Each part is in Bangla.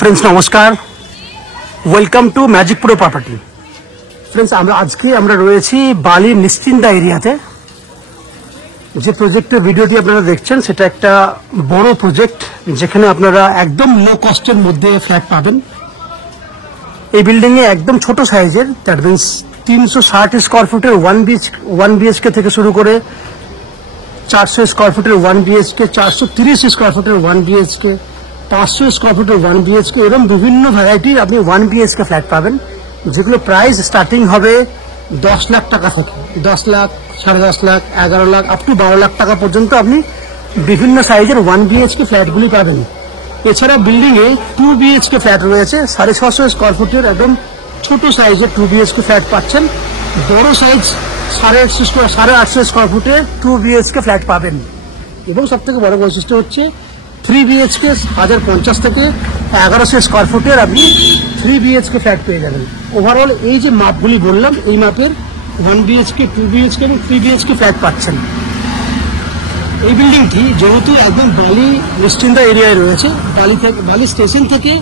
फ्रेंड्स नमस्कार welcome to magic pro property. Friends আমরা রয়েছি বালির নিশ্চিন্তা এরিয়াতে। যে প্রজেক্টের ভিডিওটি আপনারা দেখছেন সেটা একটা বড় প্রজেক্ট, যেখানে আপনারা একদম লো কস্টের মধ্যে ফ্ল্যাট পাবেন। এই বিল্ডিং এ একদম ছোট সাইজের, দ্যাট মিন্স 360 স্কয়ার ফুটের 1 বিএইচকে থেকে শুরু করে 400 স্কয়ার ফুটের 1 বিএইচকে, 430 স্কয়ার ফুটের 1 বিএইচকে, 500 স্কয়ার ফুটের 1 বিএইচকে, এরকম বিভিন্ন ভ্যারাইটির আপনি 1 বিএইচকে ফ্ল্যাট পাবেন, যেগুলো প্রাইস স্টার্টিং হবে 10 লাখ টাকা থেকে। 10 লাখ, 10.5 লাখ, 11 লাখ, আপ টু 12 লাখ টাকা পর্যন্ত আপনি বিভিন্ন সাইজের 1 বিএইচকে ফ্ল্যাটগুলি পাবেন। এছাড়া বিল্ডিং এ 2 বিএইচকে ফ্ল্যাট রয়েছে, 650 স্কয়ার ফুটের একদম ছোট সাইজের 2 বিএইচকে ফ্ল্যাট পাচ্ছেন। বড় সাইজ 850 স্কয়ার ফুটে 2 বিএইচকে ফ্ল্যাট পাবেন। এবং সব থেকে বড় বৈশিষ্ট্য হচ্ছে 3 বিএইচকে 1050 থেকে 1100 স্কয়ার ফুটের আপনি 3 বিএইচকে ফ্ল্যাট পেয়ে যাবেন। ওভারঅল এই যে মাপগুলি বললাম, এই মাপের 1 বিএইচকে, 2 বিএইচকে এবং 3 বিএইচকে ফ্ল্যাট পাচ্ছেন। এই বিল্ডিংটি যেহেতু একদম বালি নিশ্চিন্তা এরিয়ায় রয়েছে, বালি স্টেশন থেকে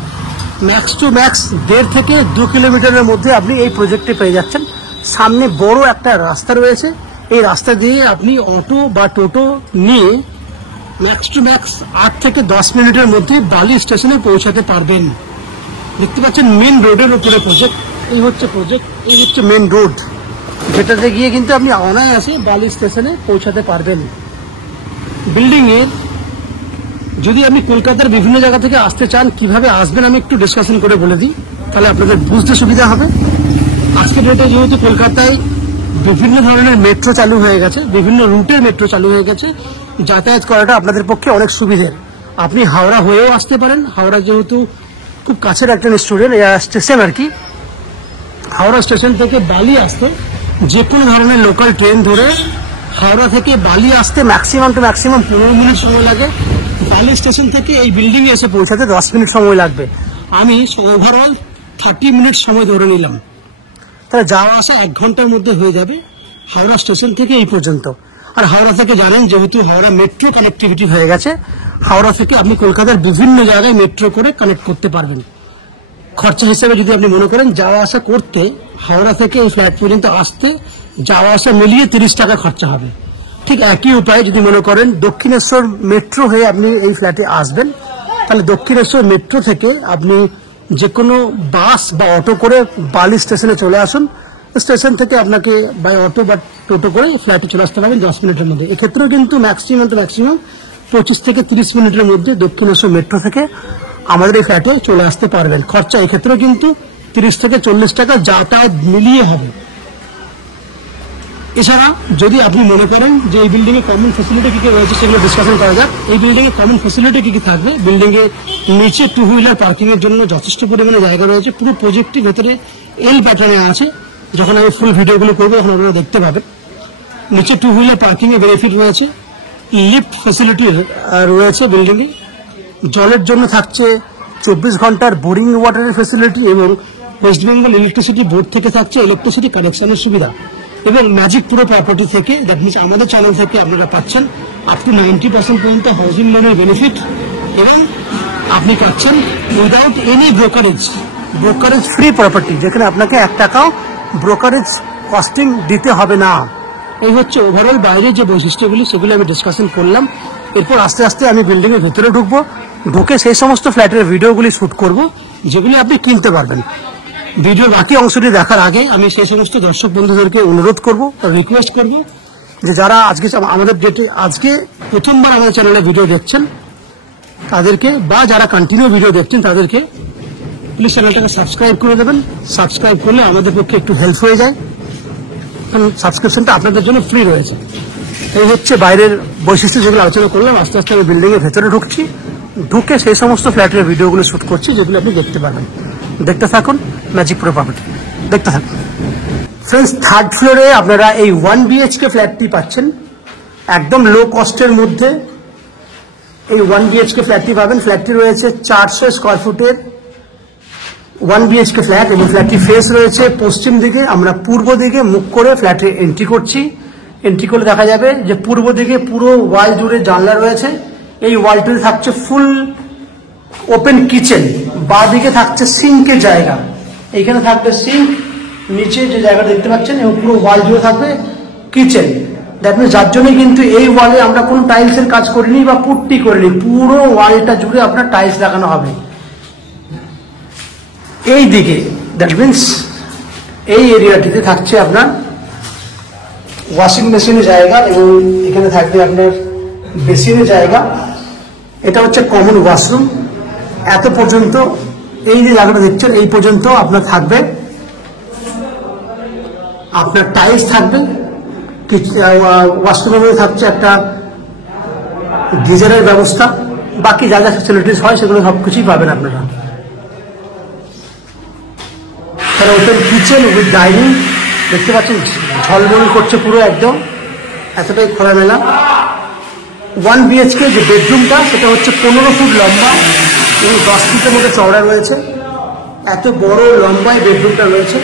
ম্যাক্স টু ম্যাক্স 1.5 থেকে 2 কিলোমিটারের মধ্যে আপনি এই প্রজেক্টে পেয়ে যাচ্ছেন। সামনে বড় একটা রাস্তা রয়েছে, এই রাস্তা দিয়ে আপনি অটো বা টোটো নিয়ে ম্যাক্স টু ম্যাক্স 8 থেকে 10 মিনিটের মধ্যে বালি স্টেশনে পৌঁছাতে পারবেন। দেখতে পাচ্ছেন মেন রোডের উপরে প্রজেক্ট। এই হচ্ছে মেন রোড, যেটাতে গিয়ে কিন্তু আপনি অনায়াসে বালি স্টেশনে পৌঁছাতে পারবেন। বিল্ডিং এর যদি আপনি কলকাতার বিভিন্ন জায়গা থেকে আসতে চান, কিভাবে আসবেন আমি একটু ডিসকাশন করে বলে দিই, তাহলে আপনাদের বুঝতে সুবিধা হবে। আজকের ডেটে যেহেতু কলকাতায় বিভিন্ন ধরনের মেট্রো চালু হয়ে গেছে, বিভিন্ন রুটের মেট্রো চালু হয়ে গেছে, যাতায়াত করাটা আপনাদের পক্ষে অনেক সুবিধের। আপনি হাওড়া হয়েও আসতে পারেন। হাওড়া যেহেতু খুব কাছের একটা স্টেশন আর কি, হাওড়া স্টেশন থেকে বালি আসতে যে কোনো ধরনের লোকাল ট্রেন ধরে হাওড়া থেকে বালি আসতে ম্যাক্সিমাম 15 মিনিট সময় লাগে। বালি স্টেশন থেকে এই বিল্ডিং এ এসে পৌঁছাতে 10 মিনিট সময় লাগবে। আমি ওভারঅল 30 মিনিট সময় ধরে নিলাম, তাহলে যাওয়া আসা 1 ঘন্টার মধ্যে হয়ে যাবে হাওড়া স্টেশন থেকে এই পর্যন্ত। আর হাওড়া থেকে জানেন, যেহেতু হাওড়া মেট্রো কানেক্টিভিটি হয়ে গেছে, হাওড়া থেকে আপনি কলকাতার বিভিন্ন জায়গায় মেট্রো করে কানেক্ট করতে পারবেন। খরচা হিসেবে যদি আপনি মনে করেন যাওয়া আসা করতে, হাওড়া থেকে এই ফ্ল্যাট পর্যন্ত আসতে যাওয়া আসা মিলিয়ে 30 টাকা খরচা হবে। ঠিক একই উপায়ে যদি মনে করেন দক্ষিণেশ্বর মেট্রো হয়ে আপনি এই ফ্ল্যাটে আসবেন, তাহলে দক্ষিণেশ্বর মেট্রো থেকে আপনি যে কোনো বাস বা অটো করে বালি স্টেশনে চলে আসুন। স্টেশন থেকে আপনাকে বাই অটো বা টোটো করে ফ্ল্যাটে চলে আসতে পারবেন 10 মিনিটের মধ্যে। এক্ষেত্রেও কিন্তু ম্যাক্সিমাম 25 থেকে 30 মিনিটের মধ্যে দক্ষিণেশ্বর মেট্রো থেকে আমাদের এই ফ্ল্যাটে চলে আসতে পারবেন। খরচা এক্ষেত্রেও কিন্তু 30 থেকে 40 টাকা যাতায়াত মিলিয়ে হবে। এছাড়া যদি আপনি মনে করেন যে এই বিল্ডিং এ কমন ফ্যাসিলিটি কি কি রয়েছে, সেগুলো ডিসকাশন করা যাক। এই বিল্ডিং এ কমন ফ্যাসিলিটি কি কি থাকবে? বিল্ডিং এর নিচে 2 হুইলার পার্কিং এর জন্য যথেষ্ট পরিমাণে জায়গা রয়েছে। পুরো প্রজেক্টটির ভেতরে এল প্যাটার্নে আছে। যখন আমি ফুল ভিডিওগুলো করবো তখন আপনারা দেখতে পাবেন। নিচে 2 হুইলার পার্কিং এর বেনিফিট রয়েছে, লিফট ফ্যাসিলিটি রয়েছে বিল্ডিং এ। জলের জন্য থাকছে 24 ঘন্টার বোরিং ওয়াটারের ফ্যাসিলিটি, এবং ওয়েস্ট বেঙ্গল ইলেকট্রিসিটি বোর্ড থেকে থাকছে ইলেকট্রিসিটি কানেকশনের সুবিধা। এবং ম্যাজিক প্রো প্রপার্টি থেকে, দ্যাট মিনস আমাদের চ্যানেল থেকে আপনারা পাচ্ছেন আপ টু 90% পর্যন্ত হাউজিং লোনের বেনিফিট, এবং আপনি পাচ্ছেন without any brokerage free property, যেখানে আপনাকে 1 টাকাও ব্রোকারেজ কস্টিং দিতে হবে না। এই হচ্ছে ওভারঅল বাইরে যে বৈশিষ্ট্যগুলি, সেগুলো আমি ডিসকাশন করলাম। এরপর আস্তে আস্তে আমি বিল্ডিং এর ভেতরে ঢুকবো, ঢুকে সেই সমস্ত ফ্ল্যাটের ভিডিওগুলি শুট করব যেগুলি আপনি কিনতে পারবেন। ভিডিওর বাকি অংশটি দেখার আগে আমি সেই সমস্ত দর্শক বন্ধুদেরকে অনুরোধ করব, রিকোয়েস্ট করব, যে যারা আজকে প্রথমবার আমাদের চ্যানেলে ভিডিও দেখছেন তাদেরকে, বা যারা কন্টিনিউ ভিডিও দেখছেন তাদেরকে প্লিজ চ্যানেলটাকে সাবস্ক্রাইব করে দেবেন। সাবস্ক্রাইব করলে আমাদের পক্ষে একটু হেল্প হয়ে যায়, কারণ সাবস্ক্রিপশনটা আপনাদের জন্য ফ্রি রয়েছে। এই হচ্ছে বাইরের বৈশিষ্ট্য যেগুলো আলোচনা করলাম। আস্তে আস্তে আমি বিল্ডিং এর ভেতরে ঢুকছি, ঢুকে সেই সমস্ত ফ্ল্যাটের ভিডিওগুলো শুট করছি যেগুলো আপনি দেখতে পাবেন। দেখতে থাকুন ম্যাজিক প্রো প্রপার্টি, দেখতে থাকুন। ফ্রেন্ডস, 3rd ফ্লোরে আপনারা এই 1 বিএইচকে ফ্ল্যাটটি পাচ্ছেন একদম লো কস্টের মধ্যে। এই 1 বিএইচকে ফ্ল্যাটটি পাবেন। ফ্ল্যাটটি রয়েছে 400 স্কয়ার ফুটের 1 বিএইচকে ফ্ল্যাট, এবং ফ্ল্যাটটি ফেস রয়েছে পশ্চিম দিকে। আমরা পূর্ব দিকে মুখ করে ফ্ল্যাটে এন্ট্রি করছি। এন্ট্রি করলে দেখা যাবে যে পূর্ব দিকে পুরো ওয়াল জুড়ে জানলা রয়েছে। এই ওয়ালটিতে থাকছে ফুল ওপেন কিচেন, বাঁ দিকে থাকছে সিঙ্কের জায়গা, এইখানে থাকবে সিঙ্ক, নিচে যে জায়গাটা দেখতে পাচ্ছেন এবং পুরো ওয়াল জুড়ে থাকবে কিচেন। দ্যাট মিনস যার জন্য কিন্তু এই ওয়ালে আমরা কোনো টাইলসের কাজ করিনি বা পুট্টি করিনি, পুরো ওয়ালটা জুড়ে আপনার টাইলস লাগানো হবে। এই দিকে দ্যাট মিনস এই এরিয়াটিতে থাকছে আপনার ওয়াশিং মেশিনের জায়গা এবং এখানে থাকবে আপনার বেসিনের জায়গা। এটা হচ্ছে কমন ওয়াশরুম। এত পর্যন্ত এই যে জায়গাটা দেখছেন এই পর্যন্ত আপনার থাকবে, আপনার টাইলস থাকবে। ওয়াশরুমের মধ্যে থাকছে একটা গিজারের ব্যবস্থা, বাকি যা যা ফ্যাসিলিটিস হয় সেগুলো সবকিছুই পাবেন আপনারা। তারা ওপেন কিচেন উইথ ডাইনিং দেখতে পাচ্ছেন, ঝলমল করছে পুরো একদম, এতটাই খোলামেলা। 1 BHK যে বেডরুমটা সেটা হচ্ছে 15 ফুট লম্বা এবং 10 ফিটের মধ্যে চওড়া রয়েছে। এত বড় লম্বায় বেডরুমটা রয়েছে,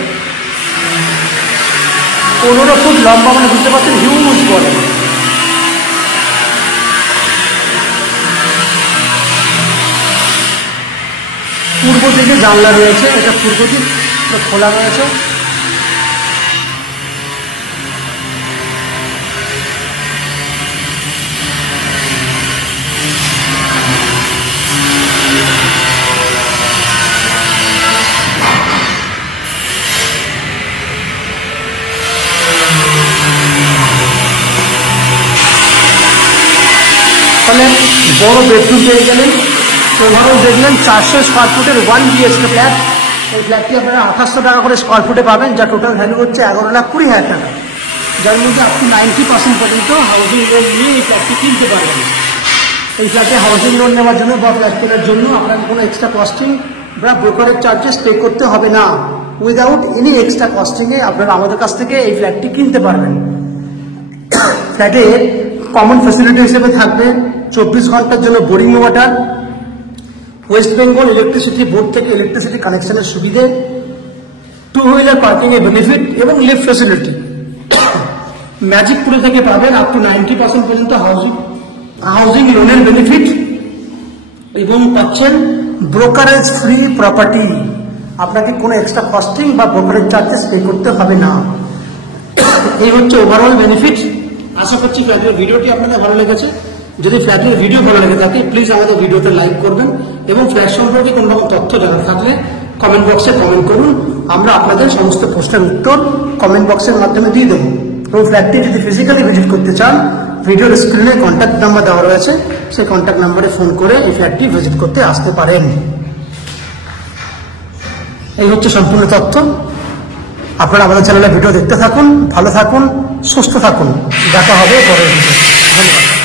15 ফুট লম্বা মানে বুঝতে পারছেন হিউজ বড়। পূর্ব দিকে জানলা রয়েছে, এটা পূর্ব দিক খোলা রয়েছে। তাহলে বড় বেডরুম পেয়ে গেলেন। ওভারঅল দেখলেন 400 স্কোয়ার ফুটের 1 BHK ফ্ল্যাট। এই ফ্ল্যাটটি আপনারা 2800 টাকা করে স্কোয়ার ফুটে পাবেন, যা টোটাল ভ্যালু হচ্ছে 11,20,000 টাকা, যার মধ্যে আপনি 90% পর্যন্ত হাউজিং লোন নিয়ে এই ফ্ল্যাটটি কিনতে পারবেন। এই ফ্ল্যাটে হাউজিং লোন নেওয়ার জন্য বা ফ্ল্যাট কেনার জন্য আপনাকে কোনো এক্সট্রা কস্টিং বা ব্রোকারেজ চার্জেস পে করতে হবে না। উইদাউট এনি এক্সট্রা কস্টিংয়ে আপনারা আমাদের কাছ থেকে এই ফ্ল্যাটটি কিনতে পারবেন। ফ্ল্যাটে কমন ফ্যাসিলিটি হিসেবে থাকবে 24 ঘন্টার জন্য boring water, West Bengal electricity board থেকে ইলেকট্রিসিটি কানেকশনের সুবিধে, 2 হুইলার পার্কিং এর বেনিফিট এবং লিফট ফ্যাসিলিটি। ম্যাজিকপুরে থেকে পাবেন আপ টু 90% পর্যন্ত হাউজিং লোনের বেনিফিট এবং পাচ্ছেন ব্রোকারেজ ফ্রি প্রপার্টি। আপনাকে কোনো এক্সট্রা কস্টিং বা ব্রোকারেজ চার্জেস পে করতে হবে না। এই হচ্ছে ওভারঅল বেনিফিট। আশা করছি ফ্ল্যাটের ভিডিওটি আপনাদের ভালো লেগেছে। যদি ফ্ল্যাটের ভিডিও ভালো লেগে থাকে প্লিজ আমাদের ভিডিওতে লাইক করবেন এবং ফ্ল্যাট সম্পর্কে কোনো রকম তথ্য জানার থাকলে কমেন্ট বক্সে কমেন্ট করুন। আমরা আপনাদের সমস্ত প্রশ্নের উত্তর কমেন্ট বক্সের মাধ্যমে দিয়ে দেবো। এবং ফ্ল্যাটটি যদি ফিজিক্যালি ভিজিট করতে চান, ভিডিওর স্ক্রিনে কন্ট্যাক্ট নাম্বার দেওয়া রয়েছে, সেই কন্ট্যাক্ট নাম্বারে ফোন করে এই ফ্ল্যাটটি ভিজিট করতে আসতে পারেন। এই হচ্ছে সম্পূর্ণ তথ্য। আপনারা আমাদের চ্যানেলে ভিডিও দেখতে থাকুন, ভালো থাকুন, সুস্থ থাকুন। দেখা হবে পরের ভিডিও। ধন্যবাদ।